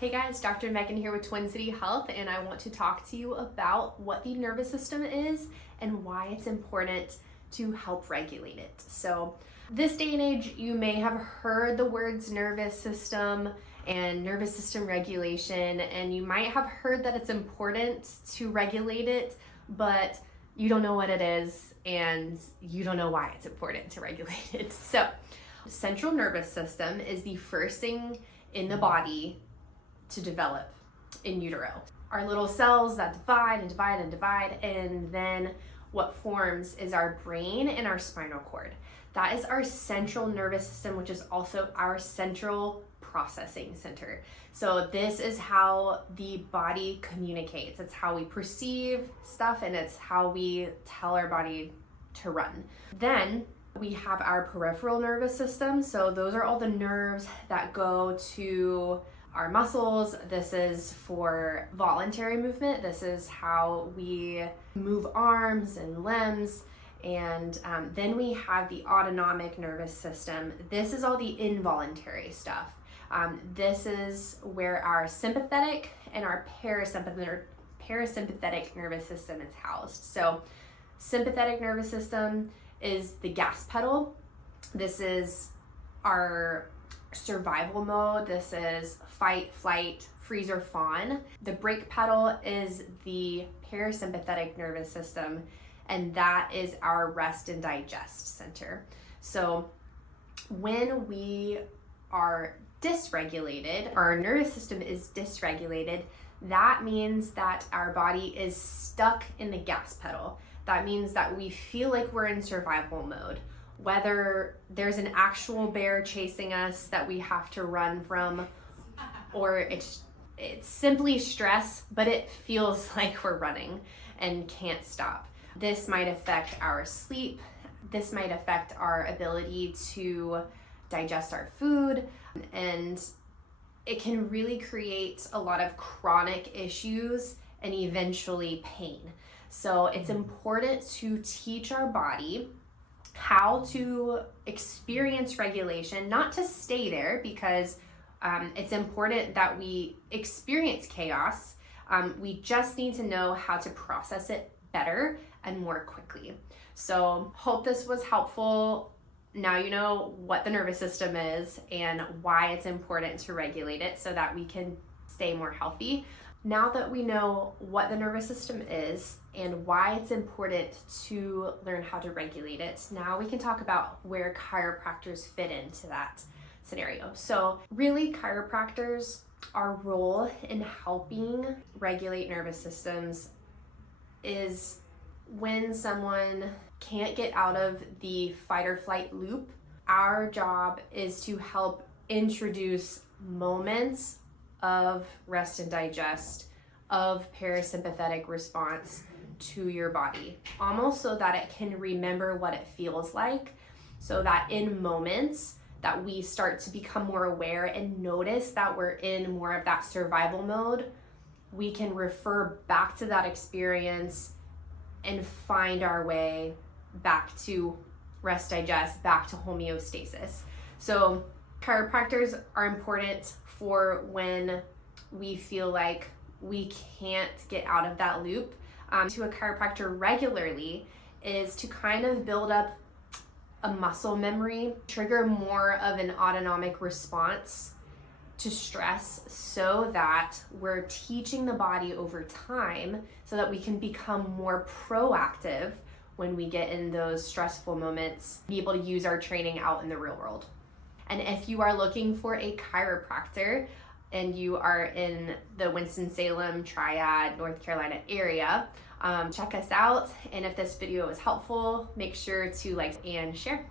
Hey guys, Dr. Megan here with Twin City Health, and I want to talk to you about what the nervous system is and why it's important to help regulate it. So this day and age, you may have heard the words nervous system and nervous system regulation, and you might have heard that it's important to regulate it, but you don't know what it is and you don't know why it's important to regulate it. So central nervous system is the first thing in the body to develop in utero. Our little cells that divide and divide and divide, and then what forms is our brain and our spinal cord. That is our central nervous system, which is also our central processing center. So this is how the body communicates. It's how we perceive stuff, and it's how we tell our body to run. Then we have our peripheral nervous system. So those are all the nerves that go to our muscles. This is for voluntary movement. This is how we move arms and limbs. And then we have the autonomic nervous system. This is all the involuntary stuff. This is where our sympathetic and our parasympathetic nervous system is housed. So sympathetic nervous system is the gas pedal. This is our survival mode. This is fight, flight, freeze, or fawn. The brake pedal is the parasympathetic nervous system, and that is our rest and digest center. So when we are dysregulated, our nervous system is dysregulated, that means that our body is stuck in the gas pedal. That means that we feel like we're in survival mode. Whether there's an actual bear chasing us that we have to run from, or it's simply stress, but it feels like we're running and can't stop. This might affect our sleep. This might affect our ability to digest our food, and it can really create a lot of chronic issues and eventually pain. So it's important to teach our body how to experience regulation, not to stay there, because it's important that we experience chaos. We just need to know how to process it better and more quickly. So hope this was helpful. Now you know what the nervous system is and why it's important to regulate it so that we can stay more healthy. Now that we know what the nervous system is and why it's important to learn how to regulate it, now we can talk about where chiropractors fit into that scenario. So really, chiropractors, our role in helping regulate nervous systems is when someone can't get out of the fight or flight loop. Our job is to help introduce moments of rest and digest, of parasympathetic response to your body, almost so that it can remember what it feels like, so that in moments that we start to become more aware and notice that we're in more of that survival mode, we can refer back to that experience and find our way back to rest, digest, back to homeostasis. So chiropractors are important for when we feel like we can't get out of that loop. To a chiropractor regularly is to kind of build up a muscle memory, trigger more of an autonomic response to stress, so that we're teaching the body over time so that we can become more proactive when we get in those stressful moments, be able to use our training out in the real world. And if you are looking for a chiropractor and you are in the Winston-Salem, Triad, North Carolina area, check us out. And if this video was helpful, make sure to like and share.